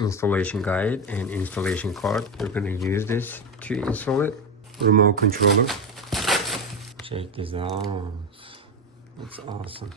installation guide and installation card. We're gonna use this to install it. Remote controller. Check this out. It's awesome.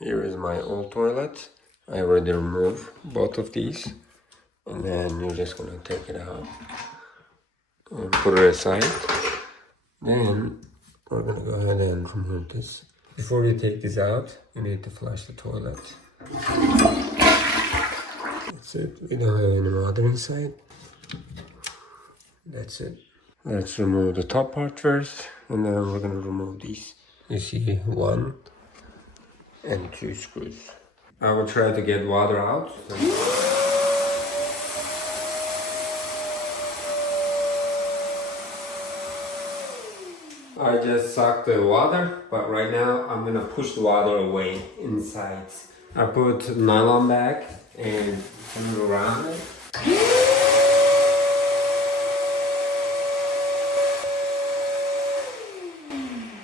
Here is my old toilet. I already removed both of these. And then you're just gonna take it out and put it aside. Then we're gonna go ahead and remove this. Before you take this out, you need to flush the toilet. That's it. We don't have any water inside. That's it. Let's remove the top part first, and then we're gonna remove these. You see 1 and 2 screws. I will try to get water out. I just sucked the water, but right now I'm gonna push the water away inside. I put nylon bag and turn it around it.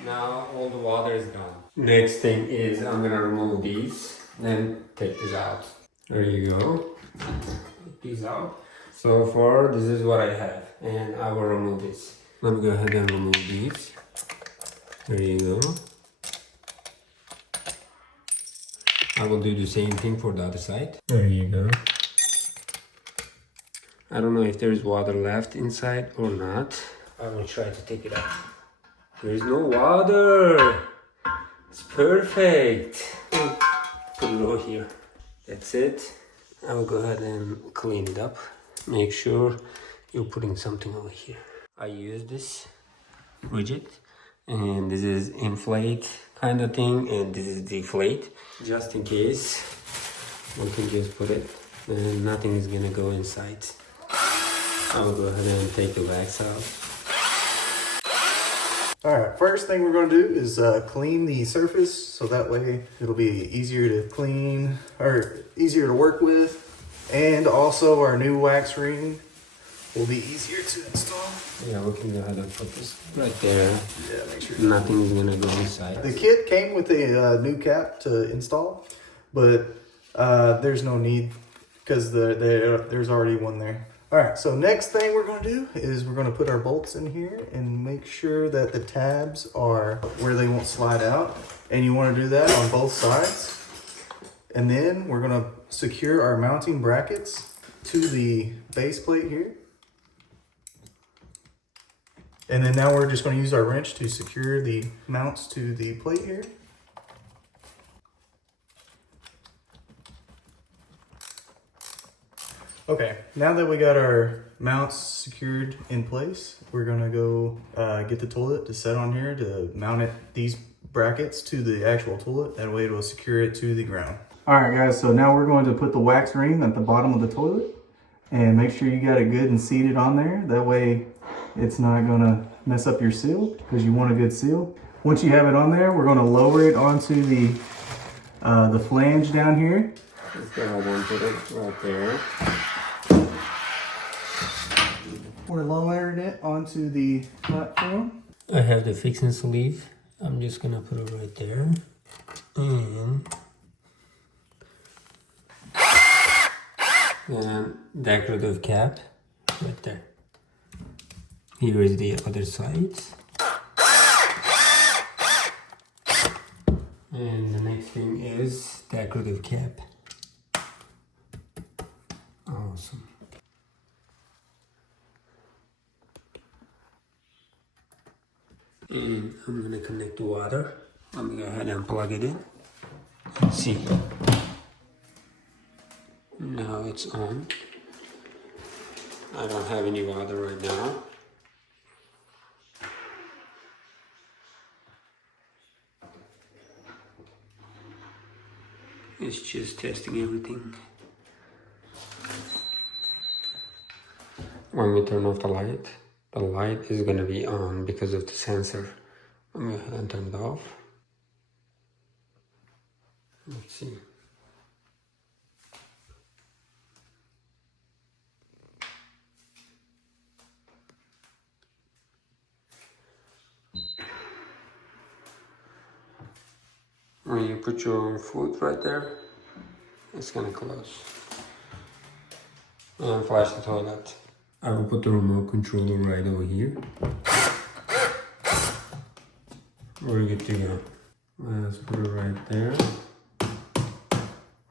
Now all the water is gone. Next thing is I'm gonna remove these, then take this out. There you go. Take these out. So far, this is what I have, and I will remove this. Let me go ahead and remove these. There you go. I will do the same thing for the other side. There you go. I don't know if there's water left inside or not. I will try to take it out. There is no water. It's perfect. Put it over here. That's it. I will go ahead and clean it up. Make sure you're putting something over here. I use this rigid, and this is inflate kind of thing, and this is deflate, just in case. One can just put it, and nothing is gonna go inside. I will go ahead and take the wax out. Alright, first thing we're going to do is clean the surface, so that way it'll be easier to clean, or easier to work with, and also our new wax ring will be easier to install. Yeah, we can go ahead and put this right there. Yeah, make sure nothing is gonna go inside. The kit came with a new cap to install, but there's no need because there's already one there. Alright, so next thing we're going to do is we're going to put our bolts in here and make sure that the tabs are where they won't slide out. And you want to do that on both sides. And then we're going to secure our mounting brackets to the base plate here. And then now we're just going to use our wrench to secure the mounts to the plate here. Okay, now that we got our mounts secured in place, we're gonna go get the toilet to set on here to mount these brackets to the actual toilet. That way it will secure it to the ground. All right guys, so now we're going to put the wax ring at the bottom of the toilet and make sure you got it good and seated on there. That way it's not gonna mess up your seal because you want a good seal. Once you have it on there, we're gonna lower it onto the flange down here. Let's go ahead and put it right there. We're lowering it onto the platform. I have the fixing sleeve. I'm just gonna put it right there. And decorative cap right there. Here is the other side. And the next thing is decorative cap. Awesome. And I'm gonna connect the water. I'm gonna go ahead and plug it in. Let's see. Now it's on. I don't have any water right now. It's just testing everything. When we turn off the light is gonna be on because of the sensor. I'm gonna go ahead and turn it off. Let's see. When you put your foot right there, it's gonna close. And flash the toilet. I will put the remote controller right over here. We're good to go. Let's put it right there.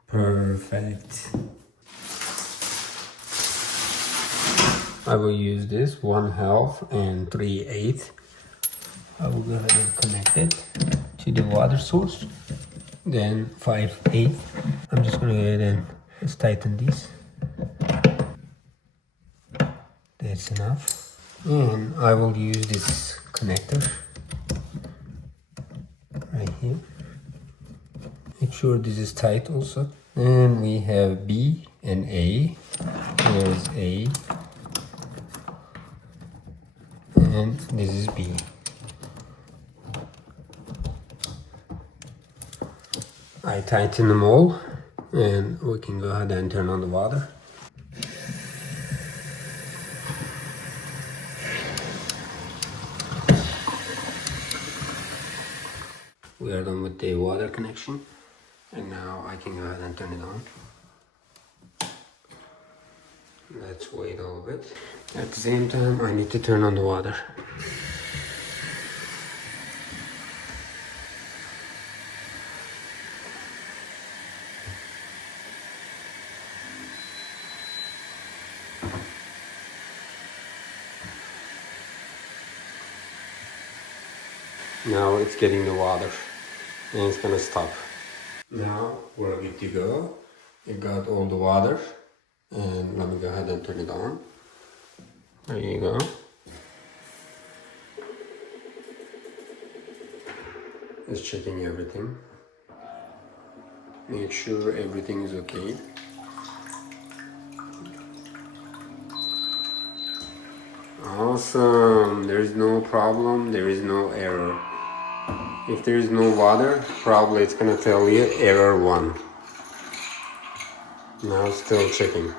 Perfect. I will use this 1/2 and 3/8. I will go ahead and connect it to the water source. Then 5/8. I'm just gonna go ahead and just tighten this. That's enough. And I will use this connector right here. Make sure this is tight also. And we have B and A. Here's A. And this is B. I tighten them all, and we can go ahead and turn on the water. We are done with the water connection, and now I can go ahead and turn it on. Let's wait a little bit. At the same time, I need to turn on the water. Now it's getting the water and it's gonna stop. Now we're good to go. It got all the water, and let me go ahead and turn it on. There you go. It's checking everything. Make sure everything is okay. Awesome, there is no problem, there is no error. If there is no water, probably it's gonna tell you error 1. Now it's still checking.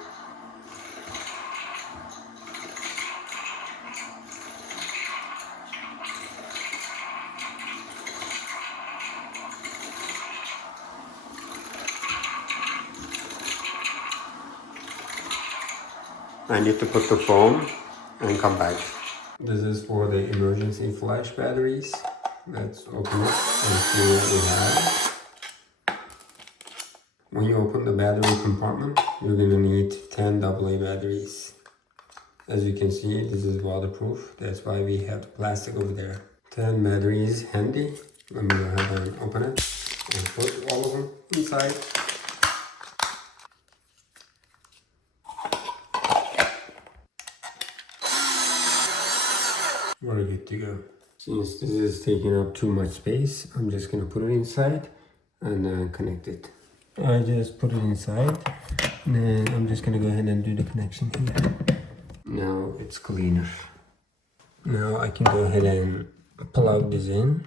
I need to put the phone and come back. This is for the emergency flash batteries. Let's open it and see what we have. When you open the battery compartment, you're gonna need 10 AA batteries. As you can see, this is waterproof. That's why we have the plastic over there. 10 batteries handy. Let me go ahead and open it and put all of them inside. We're good to go. Since this is taking up too much space, I'm just gonna put it inside and then connect it. I just put it inside, and then I'm just gonna go ahead and do the connection here. Now it's cleaner. Now I can go ahead and plug this in,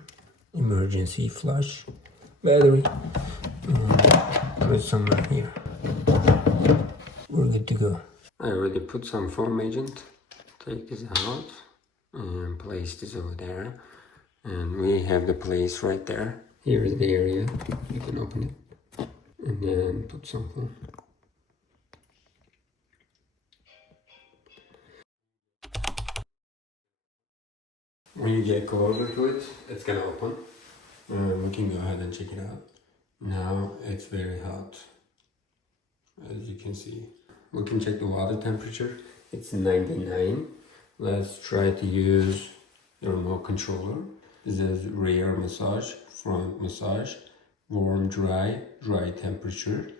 emergency flush battery, and put it somewhere here. We're good to go. I already put some foam agent. Take this out and place this over there, and we have the place right there. Here is the area. You can open it and then put some foam. When you get closer to it, it's gonna open. We can go ahead and check it out. Now it's very hot, as you can see. We can check the water temperature. It's 99. Let's try to use the remote controller. This is rear massage, front massage, warm, dry temperature,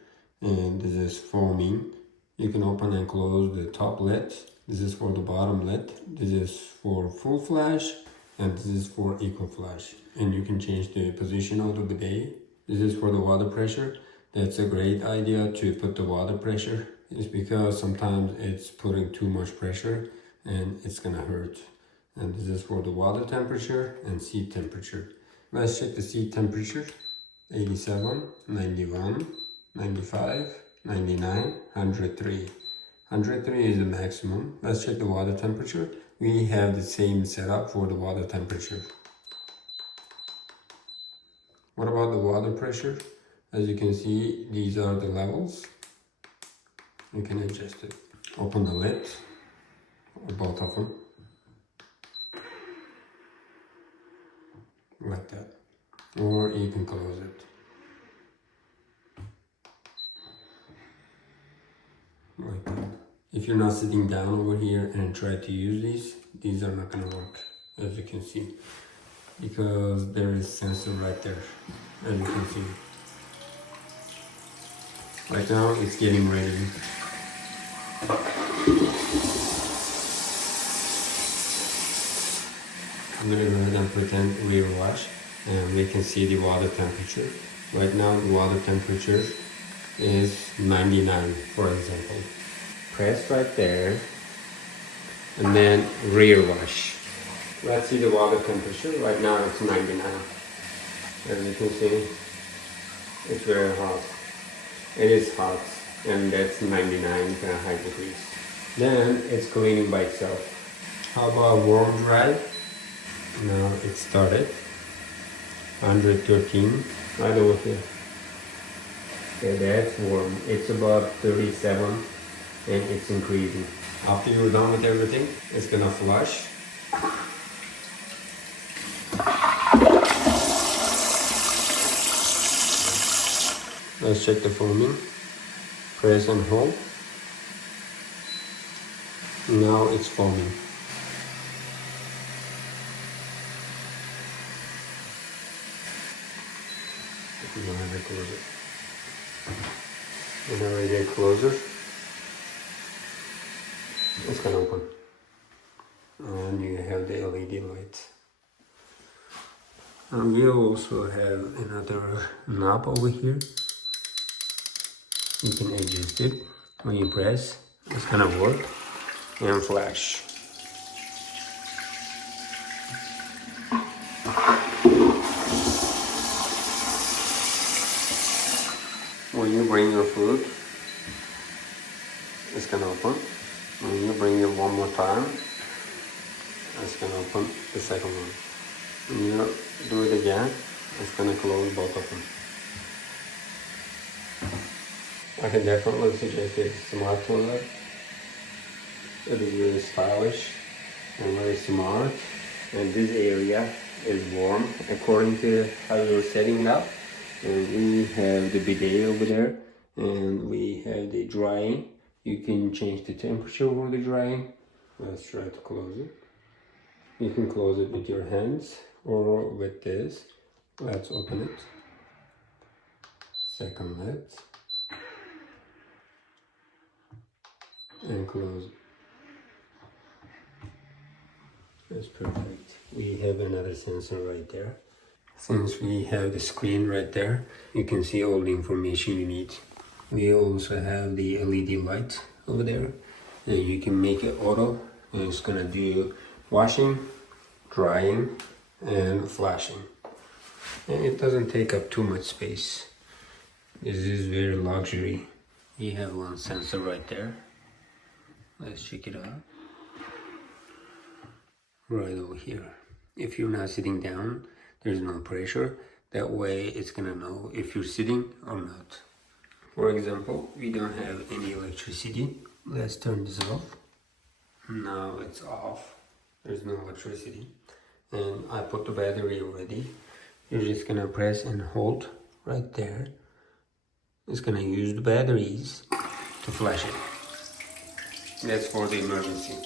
and this is foaming. You can open and close the top lid. This is for the bottom lid. This is for full flash, and this is for eco flash. And you can change the position of the bidet. This is for the water pressure. It's a great idea to put the water pressure. It's because sometimes it's putting too much pressure and it's gonna hurt. And this is for the water temperature and seat temperature. Let's check the seat temperature. 87, 91, 95, 99, 103. 103 is the maximum. Let's check the water temperature. We have the same setup for the water temperature. What about the water pressure? As you can see, these are the levels. You can adjust it. Open the lid, or both of them. Like that. Or you can close it. Like that. If you're not sitting down over here and try to use these are not gonna work, as you can see. Because there is sensor right there, as you can see. Right now it's getting ready. I'm gonna go ahead and pretend rear wash and we can see the water temperature. Right now the water temperature is 99, for example. Press right there and then rear wash. Let's see the water temperature. Right now it's 99. As you can see, it's very hot. It is hot, and that's 99 Fahrenheit degrees. Then it's cleaning by itself. How about warm dry? Now it started. 113, right over here. Okay, that's warm. It's about 37, and it's increasing. After you're done with everything, it's gonna flush. Let's check the foaming. Press and hold. Now it's foaming. Go ahead and close it. Whenever you get closer, it's gonna open. And you have the LED light. And we also have another knob over here. You can adjust it. When you press, it's gonna work and flash. When you bring your food, it's gonna open. When you bring it one more time, it's gonna open the second one. When you do it again, it's gonna close both of them. I can definitely suggest this smart toilet. It is really stylish and very smart. And this area is warm according to how you're setting it up. And we have the bidet over there, and we have the drying. You can change the temperature for the drying. Let's try to close it. You can close it with your hands or with this. Let's open it. Second lid. And close it. That's perfect. We have another sensor right there. Since we have the screen right there, you can see all the information you need. We also have the LED light over there, and you can make it auto, and it's gonna do washing, drying, and flashing. And it doesn't take up too much space. This is very luxury. We have one sensor right there. Let's check it out. Right over here. If you're not sitting down, there's no pressure. That way it's gonna know if you're sitting or not. For example, we don't have any electricity. Let's turn this off. Now it's off. There's no electricity. And I put the battery already. You're just gonna press and hold right there. It's gonna use the batteries to flash it. That's for the emergency.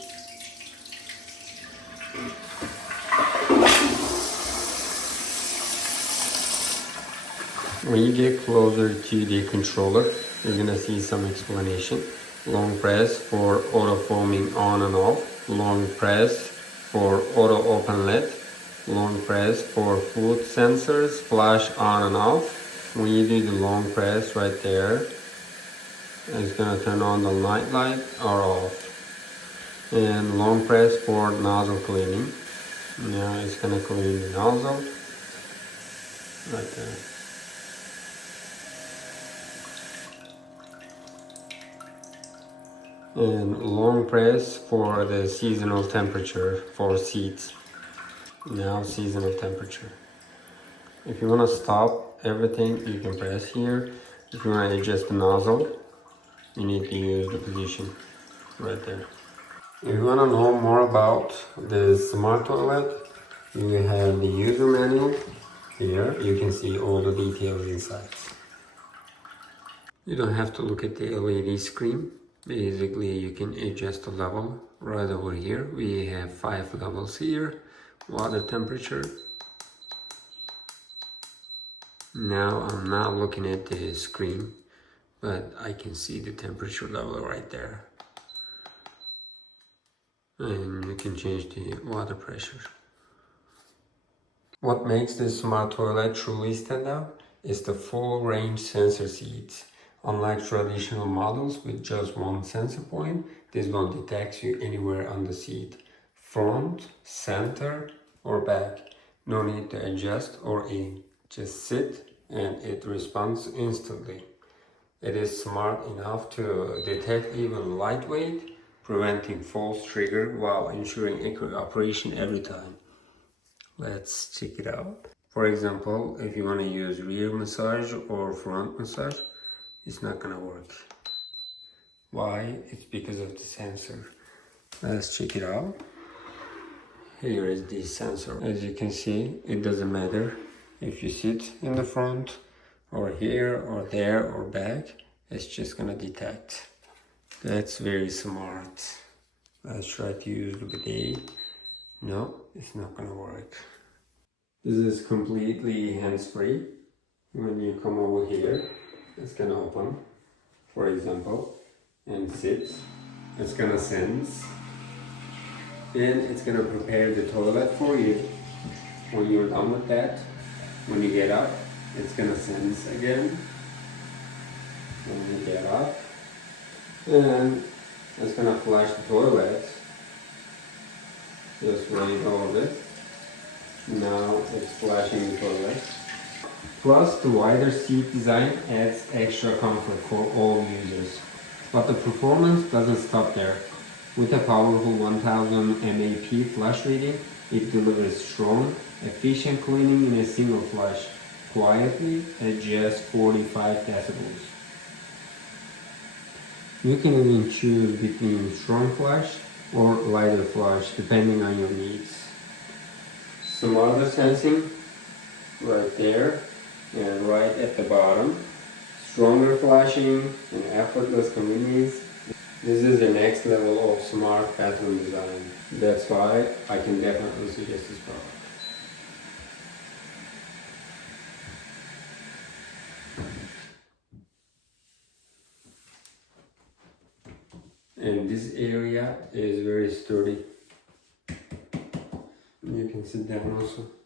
When you get closer to the controller, you're gonna see some explanation. Long press for auto foaming on and off. Long press for auto open lid. Long press for food sensors, flash on and off. When you do the long press right there, it's gonna turn on the night light or off. And long press for nozzle cleaning. Now it's gonna clean the nozzle right there. And long press for the seasonal temperature for seats. Now seasonal temperature. If you want to stop everything, you can press here. If you want to adjust the nozzle, you need to use the position right there. If you want to know more about the smart toilet, you have the user manual here. You can see all the details inside. You don't have to look at the LED screen. Basically, you can adjust the level right over here. We have 5 levels here. Water temperature. Now I'm not looking at the screen, but I can see the temperature level right there. And you can change the water pressure. What makes this smart toilet truly stand out is the full range sensor seats. Unlike traditional models with just one sensor point, this one detects you anywhere on the seat. Front, center, or back. No need to adjust or aim. Just sit and it responds instantly. It is smart enough to detect even lightweight, preventing false trigger while ensuring accurate operation every time. Let's check it out. For example, if you want to use rear massage or front massage, it's not gonna work. Why? It's because of the sensor. Let's check it out. Here is the sensor. As you can see, it doesn't matter if you sit in the front or here or there or back, it's just gonna detect. That's very smart. Let's try to use the bidet. No, it's not gonna work. This is completely hands-free. When you come over here, it's gonna open, for example, and sit. It's gonna sense. Then it's gonna prepare the toilet for you. When you're done with that, when you get up, it's gonna sense again. When you get up, and it's gonna flush the toilet. Just wait over it. Now it's flushing the toilet. Plus, the wider seat design adds extra comfort for all users. But the performance doesn't stop there. With a powerful 1000 MaP flush rating, it delivers strong, efficient cleaning in a single flush, quietly at just 45 decibels. You can even choose between strong flush or lighter flush depending on your needs. Some other sensing right there and right at the bottom. Stronger flushing and effortless convenience. This is the next level of smart bathroom design. That's why I can definitely suggest this product. And this area is very sturdy. You can sit down also.